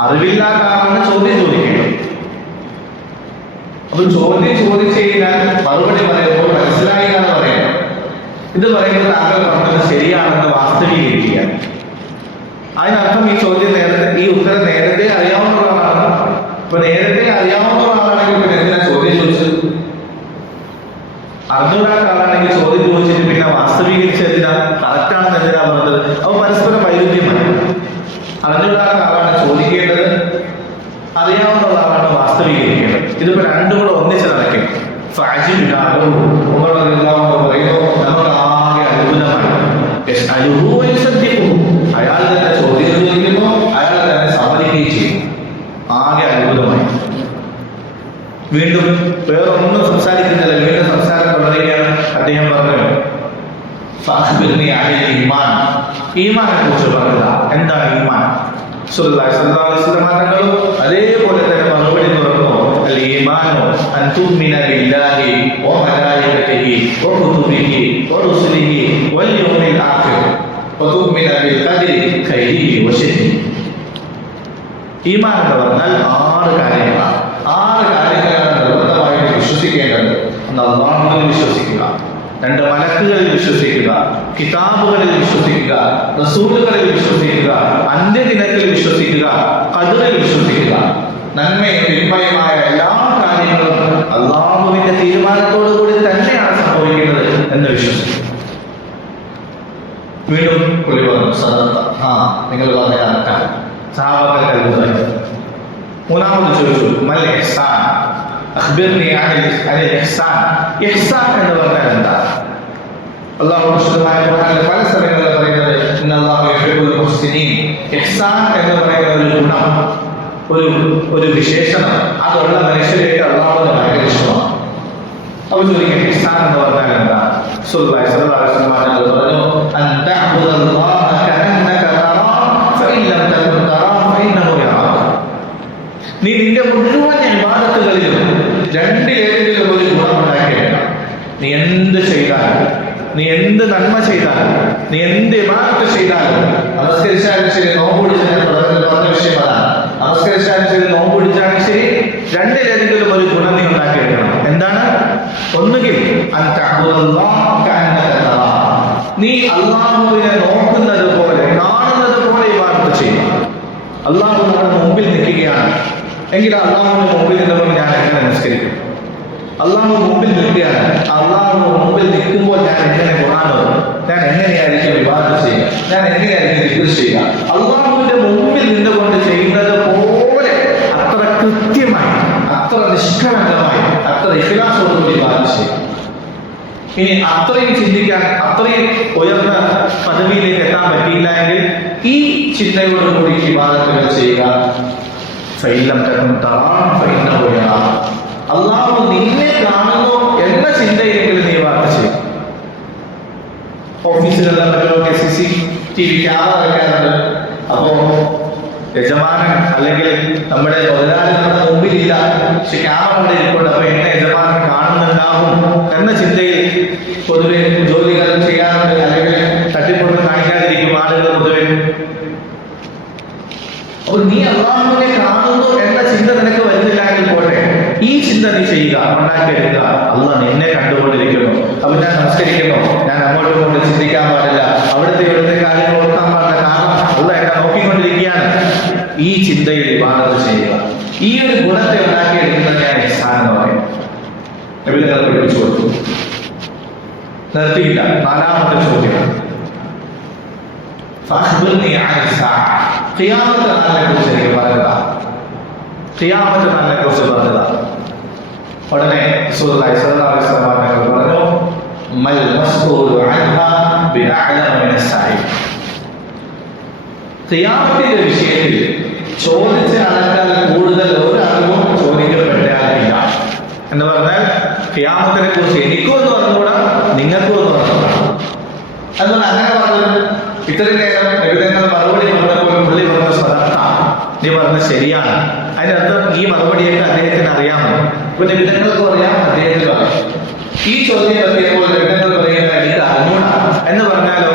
അറിവില്ലാത്ത ആളാണ് ചോദ്യം ചോദിക്കുന്നത്. അപ്പൊ ചോദ്യം ചോദിച്ചു കഴിഞ്ഞാൽ മറുപടി പറയുമ്പോൾ മനസ്സിലായില്ല എന്ന് പറയാം. ഇത് പറയുന്നത് താങ്കൾ പറഞ്ഞത് ശരിയാണെന്ന് വാസ്തവീകരിക്കുക. അതിനർത്ഥം ഈ ചോദ്യം നേരത്തെ, ഈ ഉത്തരം നേരത്തെ അറിയാവുന്ന ആളാണ്. അപ്പൊ നേരത്തെ അറിയാവുന്ന ആളാണെങ്കിൽ പിന്നെ എന്തിനാ ചോദ്യം ചോദിച്ചത്? അറിഞ്ഞൂടാത്ത ആളാണെങ്കിൽ ചോദ്യം ചോദിച്ചിട്ട് പിന്നെ വാസ്തവീകരിച്ച് എന്തിനാ, കറക്റ്റാണെന്ന് എന്തിനാ പറഞ്ഞത്? അപ്പൊ പരസ്പരം വൈരുദ്ധ്യമാണ്. ഇതിപ്പോ രണ്ടും കൂടെ ഒന്നിച്ച് നടക്കും. നമുക്ക് ആകെ അത്ഭുതമാണ്. അയാൾ തന്നെ ചോദ്യം ചോദിക്കുമ്പോൾ അയാൾ തന്നെ സമ്മതിക്കുകയും ചെയ്യും. ആകെ അത്ഭുതമായി. വീണ്ടും വേറൊന്നും സംസാരിക്കുന്നില്ല. വീണ്ടും സംസാരം തുടരുകയാണ്. അദ്ദേഹം പറഞ്ഞു, ഈമാനെ കുറിച്ച് പറയുക. എന്താണ് ഈമാൻ? റസൂലുള്ളാഹി സ്വല്ലല്ലാഹു അലൈഹി വസല്ലം തങ്ങളും അതേപോലെ തന്നെ മറുപടി പറഞ്ഞു, അൽ ഈമാനു അൻ തുഅ്മിന ബില്ലാഹി വ മലായികതിഹി വ കുതുബിഹി വ റുസുലിഹി വൽ യൗമിൽ ആഖിർ വ തുഅ്മിന ബിൽ ഖദരി ഖൈരിഹി വ ശർരിഹി. ഈമാൻ എന്ന് പറഞ്ഞാൽ 6 കാര്യങ്ങളാണ്. 6 കാര്യങ്ങളാണ് നിർബന്ധമായിട്ട് വിശ്വസിക്കേണ്ടത്. ഒന്ന് അല്ലാഹുവിൽ വിശ്വസിക്കുക, 2 മലക്കുകളിൽ വിശ്വസിക്കുക, കിതാബുകളിൽ വിശ്വസിക്കുക, റസൂലുകളിൽ വിശ്വസിക്കുക, അന്ത്യദിനത്തിൽ വിശ്വസിക്കുക, ഖദറിൽ വിശ്വസിക്കുക. നന്മയും തിന്മയുമായ എല്ലാ കാര്യങ്ങളും അല്ലാഹുവിന്റെ തീരുമാനത്തോടു കൂടി തന്നെയാണ് സംഭവിക്കുന്നത് എന്ന് വിശ്വസിക്കുക. വീണ്ടും പുള്ളി പറഞ്ഞു, നിങ്ങൾ പറഞ്ഞ കണക്കാണ്. സഹാബാക്കൾ അത്ഭുതമായി. മൂന്നാമത് ചോദിച്ചു, മൽ ഇഹ്സാൻ, അഖ്ബിർനി അനിൽ ഇഹ്സാൻ. ഇഹ്സാൻ എന്ന് പറഞ്ഞാൽ എന്താ? അല്ലാഹു വിശുദ്ധമായ ഖുർആനിൽ പല സ്ഥലങ്ങളിൽ പറയുന്നത് ഇന്നല്ലാഹു യുഹിബ്ബുൽ മുഹ്സിനീൻ. ഇഹ്സാൻ എന്ന് പറയുന്ന ഒരു ഗുണം, ഒരു വിശേഷണം, അതുള്ള മനുഷ്യരേക്ക് അല്ലാഹുവിന് ഭയങ്കര ഇഷ്ടമാണ്. അപ്പോൾ ചോദിക്കും, ഇഹ്സാൻ എന്ന് പറഞ്ഞാൽ എന്താ? റസൂലുള്ളാഹി സ്വല്ലല്ലാഹു അലൈഹി വസല്ലം പറഞ്ഞു, അൻ തഅബുദല്ലാഹ കഅന്നക തറാഹു ഫഇൻ ലം തകുൻ തറാഹു ഫഇന്നഹു യറാക. നീ നിന്റെ മുഴുവൻ ഇബാദത്തുകളിലും രണ്ടിലേതെങ്കിലും ഒരു ഗുണം ഉണ്ടാക്കിയേക്കണം. നീ എന്ത് ചെയ്താലും, നീ എന്ത് നന്മ ചെയ്താലും, നീ എന്ത് ഇബാദത്ത് ചെയ്താലും, നമസ്കരിച്ചാലും ശരി, നോമ്പ് പിടിച്ചാലും പറഞ്ഞ വിഷയം അതാണ്. നമസ്കരിച്ചാലും ശരി, നോമ്പ് പിടിച്ചാലും ശരി, രണ്ടിലേതെങ്കിലും ഒരു ഗുണം നീ ഉണ്ടാക്കിയെടുക്കണം. എന്താണ്? ഒന്നുകിൽ നീ അല്ലാഹുവിനെ നോക്കുന്നത് പോലെ, കാണുന്നത് പോലെ ഇബാദത്ത് ചെയ്യുക. അല്ലാഹു നമ്മുടെ മുമ്പിൽ നിൽക്കുകയാണ് എങ്കിൽ അല്ലാഹുവിന്റെ മുമ്പിൽ നിന്നുകൊണ്ട് ഞാൻ എങ്ങനെ നിസ്കരിക്കും? അല്ലാഹു മുമ്പിൽ നിൽക്കുകയാണ്. അല്ലാഹു മുമ്പിൽ നിൽക്കുമ്പോൾ ഞാൻ എങ്ങനെ ഖുർആൻ ഓതും? ഞാൻ എങ്ങനെയായിരിക്കും ഇബാദത്ത് ചെയ്യുക? ഞാൻ എങ്ങനെയായിരിക്കും ദിക്ർ ചെയ്യുക? അല്ലാഹുവിന്റെ മുമ്പിൽ നിന്നുകൊണ്ട് ചെയ്യുന്നത് പോലെ അത്ര കൃത്യമായി, അത്ര നിഷ്കളങ്കമായി, അത്ര ഇഖ്ലാസോടുകൂടി ഇബാദത്ത് ചെയ്യുക. ഇനി അത്രയും ചിന്തിക്കാൻ, അത്രയും ഉയർന്ന പദവിയിലേക്ക് എത്താൻ പറ്റിയില്ല എങ്കിൽ ഈ ചിന്തയോടുകൂടി ഇബാദത്തുകൾ ചെയ്യുക. അല്ലാഹു നിന്നെ കാണുന്നു എന്ന ചിന്തയിലെങ്കിലും നീ ഇബാദത്ത് ചെയ്യും. ഓഫീസുകളിലൊക്കെ CCTV ക്യാമറ വെക്കാറുണ്ട്. അപ്പോ യജമാനൻ അല്ലെങ്കിൽ നമ്മുടെ മുതലാളി നമ്മുടെ മുമ്പിലില്ല, പക്ഷെ ക്യാമറ അവിടെ ഇരിക്കൊണ്ട് അപ്പൊ എന്നെ യജമാനൻ കാണുന്നുണ്ടാവും എന്ന ചിന്തയിൽ പൊതുവെ ജോലികൾ ചെയ്യാറുണ്ട്. അല്ലെങ്കിൽ തട്ടിപ്പൊട്ട് കാണിക്കാതിരിക്കും ആളുകൾ പൊതുവെ. അപ്പൊ നീ അല്ലാഹുവിനെ കാണുന്നു എന്ന ചിന്ത നിനക്ക് വരുന്നില്ലെങ്കിൽ പോട്ടെ, ഈ ചിന്ത നീ ചെയ്യുക, ഉണ്ടാക്കിയെടുക്കുക. അല്ലാഹ് നിന്നെ കണ്ടുകൊണ്ടിരിക്കുന്നു. അപ്പൊ ഞാൻ നമസ്കരിക്കുന്നു, ഞാൻ അങ്ങോട്ടും ഇങ്ങോട്ടും ചിന്തിക്കാൻ പാടില്ല, അവിടുത്തെ ഇവിടുത്തെ കാര്യങ്ങൾ ഓർക്കാൻ പാടില്ല, കാരണം അല്ലാഹ് എന്നെ നോക്കിക്കൊണ്ടിരിക്കുകയാണ്. ഈ ചിന്തയിൽ ഇബാദത്ത് ചെയ്യുക. ഈ ഒരു ഗുണത്തെ ഉണ്ടാക്കിയെടുക്കുന്നത് ഞാൻ ഇഹ്സാൻ എന്ന് പറയും. നബിതങ്ങൾ പഠിപ്പിച്ചു കൊടുത്തു. നിർത്തിയില്ല. 4ാമത്തെ ചോദ്യം, ഖിയാമത്ത് നാളിനെ കുറിച്ച് എനിക്ക് പറയുക. ഖിയാമത്ത് നാളിനെ കുറിച്ച് പറയുക. ഉടനെ റസൂലുള്ളാഹി സ്വല്ലല്ലാഹു അലൈഹി വസല്ലം പറഞ്ഞു, മൽ മസ്ഊലു അൻഹാ ബിഅഅലമ മിനസ് സായിൽ. ഖിയാമത്തിന്റെ വിഷയത്തിൽ ചോദിച്ച ആൾക്കാർ കൂടുതൽ ഒരാളും ചോദിക്കപ്പെട്ടയാളില്ല എന്ന് പറഞ്ഞാൽ, ഖിയാമത്തിനെ കുറിച്ച് എനിക്കും ഒന്ന് പറഞ്ഞുകൂടാ, നിങ്ങൾക്കും ഒന്ന് പറഞ്ഞുകൂടാ. അതുകൊണ്ട് അങ്ങനെ പറഞ്ഞത് ഇത്രയും നേരം നബിതങ്ങൾ മറുപടി പറഞ്ഞപ്പോൾ പുള്ളി പറഞ്ഞ സ്വതന്ത്ര, നീ പറഞ്ഞത് ശരിയാണ്. അതിനർത്ഥം ഈ മറുപടിയൊക്കെ അദ്ദേഹത്തിന് അറിയാമോ? ഇപ്പൊ നബിതങ്ങൾക്ക് പറയാം, അദ്ദേഹത്തിന് പറയാം. ഈ ചോദ്യം എത്തിയപ്പോൾ നബിതങ്ങൾ പറയുന്നത് എനിക്ക് അറിഞ്ഞൂടാ എന്ന് പറഞ്ഞാലോ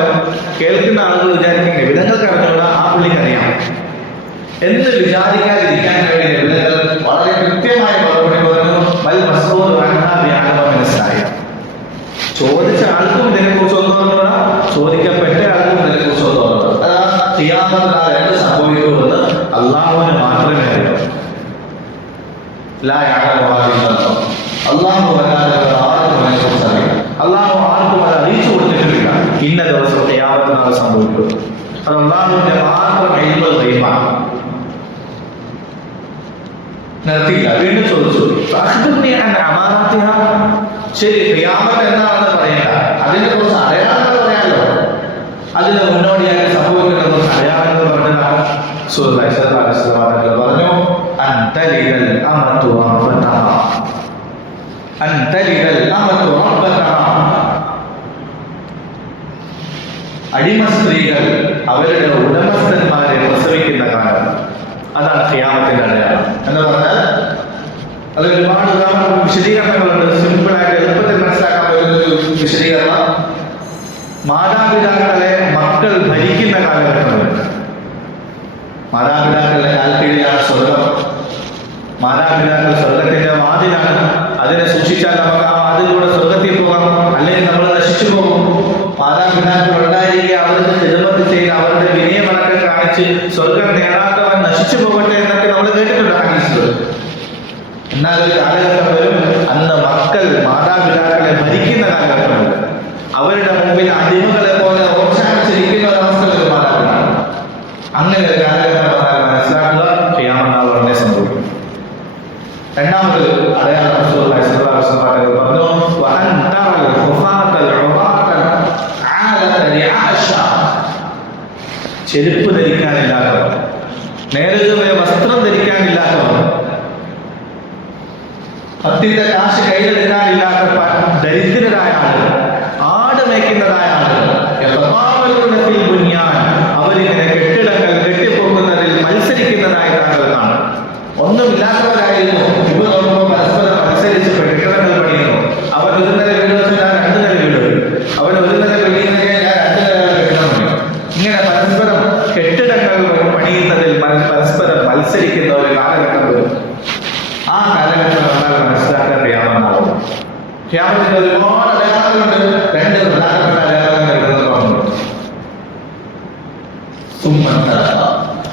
കേൾക്കുന്ന ആളുകൾ വിചാരിക്കും നബിതങ്ങൾക്ക് അറിഞ്ഞൂടാ, ആ പുള്ളിക്ക് അറിയാം എന്ന് വിചാരിക്കാതിരിക്കാൻ വേണ്ടി നബിതങ്ങൾ വളരെ കൃത്യമായ മറുപടി പറഞ്ഞു, വൽ മസ്ഊലു അൻഹാ ബിഅഅലമ മിനസ് സായിൽ. ചോദിച്ച ആൾക്കും ഇതിനെക്കുറിച്ച് ഒന്നും പറഞ്ഞൂടാ, ചോദിക്കപ്പെട്ട ആൾക്കും ഇതിനെക്കുറിച്ച് ഒന്നും പറഞ്ഞൂടാ. ഖിയാമത്ത് നാൾ എന്ത് സംഭവിക്കുമെന്ന് അല്ലാഹുവിന് മാത്രമേ അറിയൂ. ലാ യഅലമുഹാ ഇല്ലല്ലാഹ്. അല്ലാഹു അല്ലാതെ ആർക്കും അതിനെക്കുറിച്ച് അറിയില്ല. അല്ലാഹു ആർക്കും അത് അറിയിച്ചു കൊടുത്തിട്ടില്ല ഇന്ന ദിവസം ഖിയാമത്ത് നാൾ സംഭവിക്കും. അത് അല്ലാഹുവിന്റെ മാത്രം ഇൽമുൽ ഗൈബാണ്. നിർത്തിയില്ല, വീണ്ടും ചോദിച്ചു, ശരി ഖിയാമത്ത് എന്താണെന്ന് പറയണ്ട, അതിനെ കുറിച്ച് അടയാളങ്ങൾ പറയാമല്ലോ, അതിന് മുന്നോടിയായി സംഭവിക്കുന്ന കുറച്ച് അടയാളങ്ങൾ പറഞ്ഞതാണ്. പറഞ്ഞു, അൻതലിദൽ അമതു റബ്ബതഹ, അൻതലിദൽ അമതു റബ്ബതഹ. അടിമ സ്ത്രീകൾ അവരുടെ ഉടമസ്ഥന്മാരെ പ്രസവിക്കുന്ന കാലം, അതാണ് ഖിയാമത്തിന്റെ അടയാളം എന്ന് പറഞ്ഞാൽ. അത് ഒരുപാട് വിശദീകരണങ്ങളുണ്ട്. സിമ്പിളായിട്ട് എളുപ്പത്തിൽ മനസ്സിലാക്കാൻ പറ്റുന്ന ഒരു വിശദീകരണം, മാതാപിതാക്കളെ മക്കൾ ഭരിക്കുന്ന കാലഘട്ടമുണ്ട്. മാതാപിതാക്കളുടെ കാൽക്കീഴിലാണ് സ്വർഗം. മാതാപിതാക്കൾ സ്വർഗത്തിന്റെ വാതിലാണ്. അതിനെ സൂക്ഷിച്ചാൽ നമുക്ക് ആ വാതിലൂടെ സ്വർഗത്തിൽ പോകാം, അല്ലെങ്കിൽ നമ്മൾ നശിച്ചു പോകും. മാതാപിതാക്കൾ ഉണ്ടായിരിക്കുക, അവർക്ക് ഹിദമത്ത് ചെയ്ത് അവരുടെ വിനയമടക്കം കാണിച്ച് സ്വർഗം നേടാത്തവൻ നശിച്ചു പോകട്ടെ എന്നൊക്കെ നമ്മൾ കേട്ടിട്ടുണ്ട് ഹദീസുകൾ. എന്നാൽ ഒരു കാലഘട്ടം വരും, അന്ന് മക്കൾ മാതാപിതാക്കളെ ഭരിക്കുന്ന കാലഘട്ടമുണ്ട്. അവരുടെ മുമ്പിൽ അടിമകളെ പോലെ ഓർച്ചാനിച്ചിരിക്കുന്ന ഒരവസ്ഥ വരും മാതാപിതാക്കൾ. അങ്ങനെ ഒരു കാലഘട്ടം വന്നാൽ മനസ്സിലാക്കുക, ഖിയാമത്ത് ഉടനെ സംഭവിക്കും. രണ്ടാമത് അടയാളം പറഞ്ഞു, ചെരുപ്പ് ധരിക്കാനില്ലാത്തവർ, നേരെ വസ്ത്രം ധരിക്കാനില്ലാത്തവർ, പത്തിന്റെ കാശ് കയ്യിലെടുക്കാനില്ലാത്ത ദരിദ്രരായ ആളുകൾ, ആട് മേയ്ക്കുന്നതായ ആളുകൾ, അവരിങ്ങനെ കെട്ടിടങ്ങൾ കെട്ടിപ്പോകുന്നതിൽ മത്സരിക്കുന്നതായി താങ്കൾ കാണും. ഒന്നുമില്ലാത്തവരായിരുന്നു, ഇവ നോക്കുമ്പോൾ പരസ്പരം മത്സരിച്ച് കെട്ടിടങ്ങൾ പണിയുന്നു. അവർ ഒരു നില വീട് വെച്ച് ഞാൻ 2 നില വീട് വരും, അവർ ഒരു നില പണിയുന്നതിന് ഞാൻ 2 നില കെട്ടിടം പണിയും. ഇങ്ങനെ പരസ്പരം കെട്ടിടങ്ങൾ പണിയുന്നതിൽ പരസ്പരം മത്സരിക്കുന്ന ഒരു കാലഘട്ടം വരും. ആ കാലഘട്ടം വന്നാൽ മനസ്സിലാക്കാൻ ഖിയാമത്താവും. ഖിയാമത്തിന്റെ ഒരുപാട് അടയാളങ്ങളുണ്ട്. 2 പ്രധാനപ്പെട്ട അടയാളങ്ങൾ പറഞ്ഞു.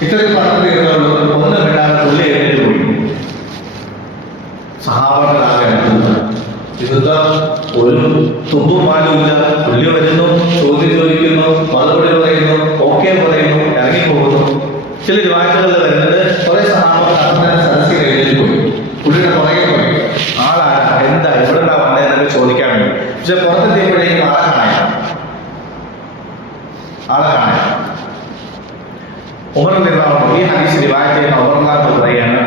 ഇത്രയും പറഞ്ഞിരുന്നുള്ളൂ. ഒന്ന് വിടാതെ പുള്ളി എഴുന്നേറ്റ് പോയി. സഹാബകളാകെ യുദ്ധം ഒരു തുമ്പുമാലുമില്ല. പുള്ളി വരുന്നു, ചോദ്യം ചോദിക്കുന്നു, മറുപടി പറയുന്നു, ഓക്കെ പറയുന്നു, ഇറങ്ങിപ്പോകുന്നു. ചില റിവായത്തുകളിൽ വരുന്നത് കുറെ സഹാബകൾ സദസ്സിൽ എഴുന്നേറ്റ് പോയി, പുള്ളിയുടെ പുറകെ പോയി. ആളാണ്, എന്താ ഇവിടെ വന്നതെന്നൊക്കെ ചോദിക്കാൻ വേണ്ടി. പക്ഷെ പുറത്തെത്തിയപ്പോഴേക്കും ആളെ കാണാം. ഉമർ ഈ ഹദീസ് റിവായത്ത് ചെയ്യുന്ന ഉമർ പറയുകയാണ്,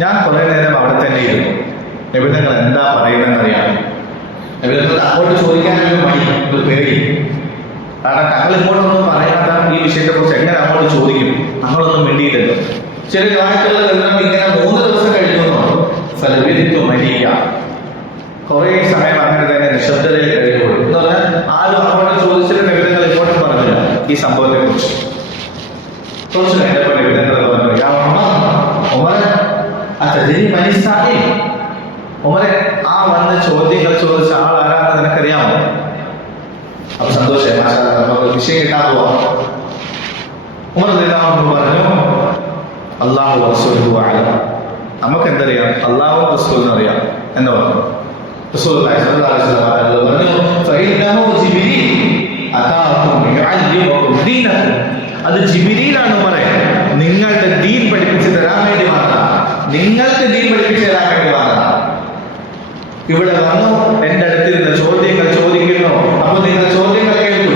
ഞാൻ കുറെ നേരം അവിടെ തന്നെ ഇരുന്നു. നബിതങ്ങൾ എന്താ പറയുന്നതെന്ന് അറിയാം. നബിതങ്ങൾ അങ്ങോട്ട് ചോദിക്കാനൊരു മടി, ഒരു പേടി. കാരണം തങ്ങൾ ഇങ്ങോട്ടൊന്നും പറയാത്ത ഈ വിഷയത്തെ കുറിച്ച് എങ്ങനെ അങ്ങോട്ട് ചോദിക്കും? നമ്മളൊന്നും വേണ്ടിയില്ലല്ലോ. ചില റിവായത്തുകളിൽ വരുന്നത് ഇങ്ങനെ 3 ദിവസം കഴിഞ്ഞു ഫലവിരിത്തു മരിയ, കുറെ സമയം അങ്ങനെ തന്നെ നിശബ്ദതയിൽ കഴിഞ്ഞു പോയി എന്ന് പറഞ്ഞാൽ ആരും അങ്ങോട്ട് ചോദിച്ചിട്ട് നബിതങ്ങൾ ഇങ്ങോട്ടും പറഞ്ഞില്ല ഈ സംഭവത്തെ കുറിച്ച്. കുറച്ച് കഴിഞ്ഞപ്പോൾ നബിതങ്ങൾ പറഞ്ഞു, ഉമറെ, ആ വന്ന് ചോദ്യങ്ങൾ ചോദിച്ച ആൾ ആരാണെന്ന് നിനക്കറിയാമോ? അപ്പൊ സന്തോഷം, നമുക്ക് വിഷയം കിട്ടാൻ പോവാം. ഉമർ പറഞ്ഞു, അല്ലാഹു റസൂലുഹു അഅലം, നമുക്ക് എന്തറിയാം? അല്ലാഹു റസൂലിന് അറിയാം എന്ന് പറഞ്ഞു. റസൂലുള്ളാഹി സ്വല്ലല്ലാഹു അലൈഹി വസല്ലം പറഞ്ഞു, ഫഇന്നഹു ജിബ്രീൽ അതാകും യുഅല്ലിമുകും ദീനകും. അത് ജിബ്രീലാണ് ഉമറേ, നിങ്ങളുടെ ദീൻ പഠിപ്പിച്ചു തരാൻ വേണ്ടി വന്നതാണ്. നിങ്ങൾക്ക് ദീൻ പഠിപ്പിച്ചു തരാൻ വേണ്ടി വന്നതാണ്. ഇവിടെ വന്നു എന്റെ അടുത്തിരുന്ന് ചോദ്യങ്ങൾ ചോദിക്കുന്നു. അപ്പൊ നിങ്ങൾ ചോദ്യങ്ങൾ കേട്ടു,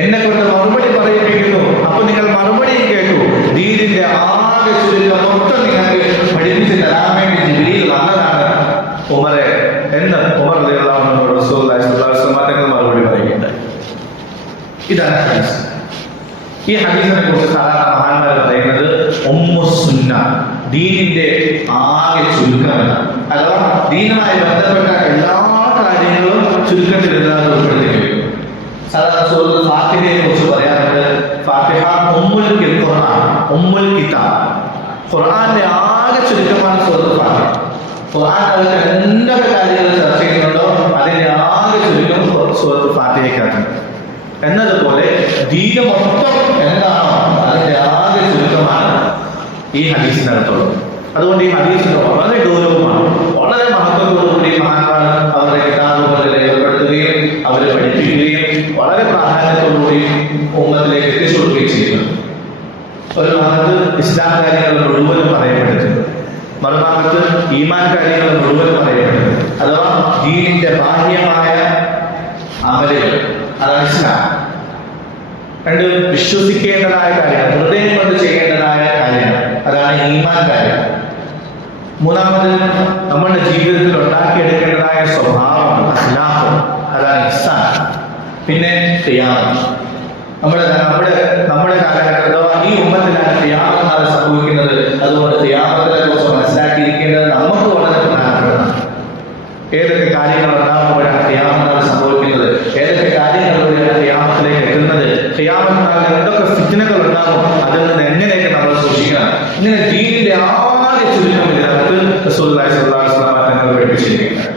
എന്നെ കൊണ്ട് മറുപടി പറയിപ്പിക്കുന്നു. അപ്പൊ നിങ്ങൾ മറുപടി കേട്ടു. ദീനിന്റെ ആകെ ചുരുക്കം മൊത്തം നിങ്ങൾക്ക് പഠിപ്പിച്ചു തരാൻ വേണ്ടി ജിബ്രീൽ വന്നതാണ് ഉമറെ എന്ന് ഉമർ റസൂലുള്ളാഹി സ്വല്ലല്ലാഹു അലൈഹി വസല്ലം തങ്ങൾ മറുപടി പറയുകയുണ്ടായി. ഇതാണ് ഹദീസ്. ഈ ഹദീസിനെ കുറിച്ച് സാധാരണ മഹാന്മാർ പറയുന്നത് ഉമ്മുസുന്ന, ദീനിന്റെ ആകെ ചുരുക്കമല്ല. അഥവാ ദീനുമായി ബന്ധപ്പെട്ട എല്ലാ കാര്യങ്ങളും ചുരുക്കത്തിൽ എഴുതാതെ ഉൾപ്പെടുത്തിയിരിക്കും. സാധാരണ സൂറത്തുൽ ഫാത്തിഹയെ കുറിച്ച് പറയാറുണ്ട്, ഫാത്തിഹ ഉമ്മുൽ ഖുർആൻ, ഉമ്മുൽ കിതാബ്. ഖുർആന്റെ ആകെ ചുരുക്കമാണ് സൂറത്തുൽ ഫാത്തിഹ. ഖുർആൻ അതിൽ എന്തൊക്കെ കാര്യങ്ങൾ ചർച്ച ചെയ്യുന്നുണ്ടോ അതിന്റെ ആകെ ചുരുക്കം സൂറത്തുൽ ഫാത്തിഹയ്ക്കകത്തുണ്ട്. എന്നതുപോലെ ദീന മൊത്തം എന്താണോ അതിന്റെ ആകെ ചുരുക്കമാണ് ഈ ഹദീസിനകത്തുള്ളത്. അതുകൊണ്ട് ഈ ഹദീസിന് വളരെ ഗൗരവമാണ്, വളരെ മഹത്വത്തോടുകൂടി മഹാന്മാർ അവരുടെ കിതാബുകളിൽ രേഖപ്പെടുത്തുകയും അവരെ പഠിപ്പിക്കുകയും വളരെ പ്രാധാന്യത്തോടുകൂടി ഉമ്മത്തിലേക്ക് എത്തിച്ചു കൊടുക്കുകയും ചെയ്യുന്നു. ഒരു മഹത്ത് ഇസ്ലാം കാര്യങ്ങൾ മുഴുവനും പറയപ്പെടുത്തുന്നത് മറുഭാഗത്ത് ഈമാൻ കാര്യങ്ങൾ മുഴുവൻ പറയപ്പെടുന്നത്, അഥവാ ദീനിന്റെ ബാഹ്യമായ അമലുകൾ, അതാണ് ഇസ്ലാം. രണ്ട്, വിശ്വസിക്കേണ്ടതായ കാര്യങ്ങൾ, ഹൃദയം കൊണ്ട് ചെയ്യേണ്ടതായ കാര്യങ്ങൾ, അതാണ് ഈമാൻ കാര്യം. മൂന്നാമത് നമ്മുടെ ജീവിതത്തിൽ ഉണ്ടാക്കിയെടുക്കേണ്ടതായ സ്വഭാവം, അഖ്ലാഖ്, അതാണ് ഇഹ്സാൻ. പിന്നെ ഖിയാമത്ത്. നമ്മുടെ കാലഘട്ടത്തിൽ അഥവാ ഈ ഉമ്മത്തിലാണ് ഖിയാമത്ത് നാളെ സംഭവിക്കുന്നത്. അതുകൊണ്ട് ഖിയാമത്തിനെ കുറിച്ച് മനസ്സിലാക്കിയിരിക്കേണ്ടത് നമുക്ക് വളരെ പ്രധാനപ്പെട്ടതാണ്. ഏതൊക്കെ കാര്യങ്ങൾ ഉണ്ടാകുമ്പോഴാണ് ഖിയാമത്ത് നാളെ സംഭവിക്കുന്നത്, ഏതൊക്കെ കാര്യങ്ങളിലൂടെയാണ് ഖിയാമത്തിലേക്ക് എത്തുന്നത്, ഖിയാമത്ത് നാളിൽ എന്തൊക്കെ ഫിത്നകൾ ഉണ്ടാകും, അതിൽ നിന്ന് എങ്ങനെയൊക്കെ നമ്മൾ സൂക്ഷിക്കണം. ഇങ്ങനെ ദീനിന്റെ ആദ്യ ചുരുക്കം ഇതിനകത്ത് റസൂലുള്ളാഹി സ്വല്ലല്ലാഹു അലൈഹി വസല്ലം തങ്ങൾ പഠിപ്പിച്ചിരിക്കുന്നത്.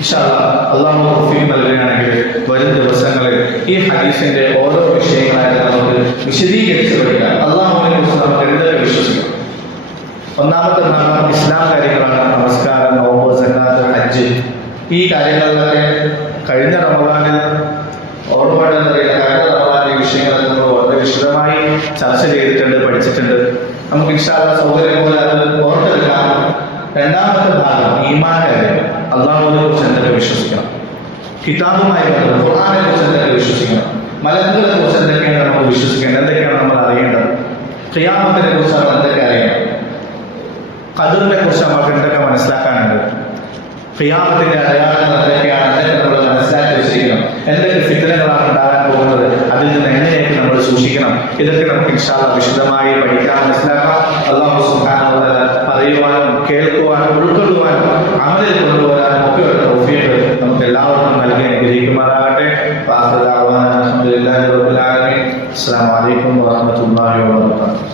ഇൻഷാ അല്ലാഹ് അല്ലാഹു തൗഫീഖ് നൽകുകയാണെങ്കിൽ വരും ദിവസങ്ങളിൽ ഈ ഹദീസിന്റെ ഓരോ വിഷയങ്ങളായിട്ട് നമുക്ക് വിശദീകരിച്ച് പഠിക്കാം. അല്ലാഹുവിനെ കുറിച്ച് നമുക്ക് എന്തൊക്കെ വിശ്വസിക്കാം. ഒന്നാമത്തെ ഭാഗം ഇസ്ലാം കാര്യങ്ങളാണ്. നമസ്കാരം, നോമ്പ്, സക്കാത്ത്, ഹജ്ജ്. ഈ കാര്യങ്ങളിലൊക്കെ കഴിഞ്ഞ റമദാനിൽ ഓർമ്മപ്പെടുന്നറിയില്ല, കഴിഞ്ഞ റമദാനിലെ വിഷയങ്ങളൊക്കെ നമ്മൾ വളരെ വിശദമായി ചർച്ച ചെയ്തിട്ടുണ്ട്, പഠിച്ചിട്ടുണ്ട്. നമുക്ക് ഇൻഷാ അല്ലാഹ് സൗകര്യം പോലെ അത് ഓർത്തെടുക്കാം. രണ്ടാമത്തെ ഭാഗം ഈമാൻ കാര്യങ്ങൾ, അള്ളാഹുവിനെ കുറിച്ച് എന്തൊക്കെ വിശ്വസിക്കണം, കിതാബുമായി ബന്ധപ്പെട്ട് ഖുർആനെ കുറിച്ച് എന്തൊക്കെ വിശ്വസിക്കണം, മലക്കുകളെ കുറിച്ച് എന്തൊക്കെയാണ് നമ്മൾ വിശ്വസിക്കേണ്ടത്, എന്തൊക്കെയാണ് നമ്മൾ അറിയേണ്ടത്, ഖിയാമത്തിനെ കുറിച്ച് നമ്മൾ എന്തൊക്കെ അറിയണം, ഖദറിനെ കുറിച്ച് നമുക്ക് എന്തൊക്കെ മനസ്സിലാക്കാനുണ്ട്, ഖിയാമത്തിന്റെ അടയാളങ്ങൾ എന്തൊക്കെയാണ്, എന്തൊക്കെ നമ്മൾ മനസ്സിലാക്കി വെച്ചിരിക്കണം, എന്തൊക്കെ ഫിത്നകളാണ് ഉണ്ടാകാൻ പോകുന്നത്, അതിൽ നിന്ന് എങ്ങനെയൊക്കെ നമ്മൾ സൂക്ഷിക്കണം. ഇതൊക്കെ നമുക്ക് ഇൻഷാ അല്ലാഹ് വിശദമായി പഠിക്കാൻ, മനസ്സിലാക്കാം. അല്ലാഹു സുബ്ഹാനഹു വ തആല പറയുവാനും കേൾക്കുവാനും ഉൾക്കൊള്ളുവാനും അമലിൽ കൊണ്ടുവരാനും ഒക്കെയുള്ള തൗഫീഖ് നമുക്ക് എല്ലാവർക്കും നൽകി അനുഗ്രഹിക്കുമാറാകട്ടെ. അസ്സലാമു അലൈക്കും വറഹ്മത്തുള്ളാഹി വബറകാതുഹു.